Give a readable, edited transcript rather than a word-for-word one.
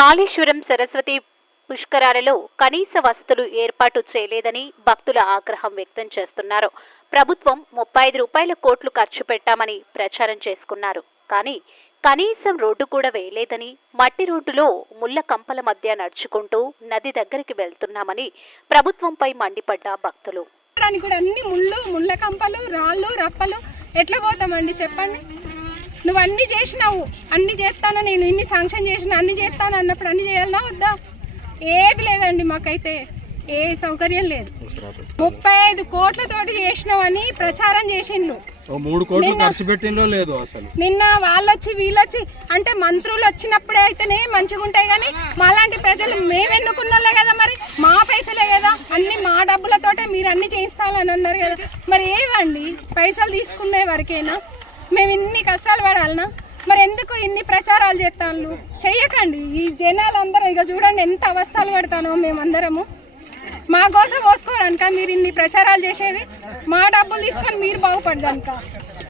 కాళేశ్వరం సరస్వతి పుష్కరాలలో కనీస వసతులు ఏర్పాటు చేయలేదని భక్తుల ఆగ్రహం వ్యక్తం చేస్తున్నారు. ప్రభుత్వం 35 కోట్లు ఖర్చు పెట్టామని ప్రచారం చేసుకున్నారు. కానీ కనీసం రోడ్డు కూడా వేయలేదని, మట్టి రోడ్డులో ముళ్ళ కంపల మధ్య నడుచుకుంటూ నది దగ్గరికి వెళ్తున్నామని ప్రభుత్వంపై మండిపడ్డ భక్తులు. కూడా అన్ని ముళ్ళ కంపలు, రాళ్ళు, రప్పలు ఎట్లా పోతామండి చెప్పండి? నువ్వు అన్ని చేసినావు, అన్ని చేస్తాను, నేను ఇన్ని శాంక్షన్ చేసిన, అన్ని చేస్తాను అన్నప్పుడు అన్ని చేయాలన్నా వద్దా? ఏది లేదండి, మాకైతే ఏ సౌకర్యం లేదు. 35 కోట్లతోటి చేసినావని ప్రచారం చేసిండ్రు. 3 కోట్లు ఖర్చు పెట్టిందో లేదు అసలు. నిన్న వాళ్ళొచ్చి వీళ్ళొచ్చి అంటే మంత్రులు వచ్చినప్పుడే అయితేనే మంచిగా ఉంటాయి, కానీ మాలాంటి ప్రజలు మేము ఎన్నుకున్నోళ్ళే కదా, మరి మా పైసలే కదా, అన్ని మా డబ్బులతోటే మీరు అన్ని చేయిస్తానని అన్నారు కదా. మరి ఏవండి పైసలు తీసుకునే వరకేనా? మేము ఇన్ని కష్టాలు పడాలనా? మరి ఎందుకు ఇన్ని ప్రచారాలు చేస్తాను? చెయ్యకండి. ఈ జనాలందరూ ఇక చూడండి ఎంత అవస్థలు పడతానో మేమందరము. మా కోసం పోసుకోవడానిక మీరు ఇన్ని ప్రచారాలు చేసేది? మా డబ్బులు తీసుకొని మీరు బాగుపడ్డానిక?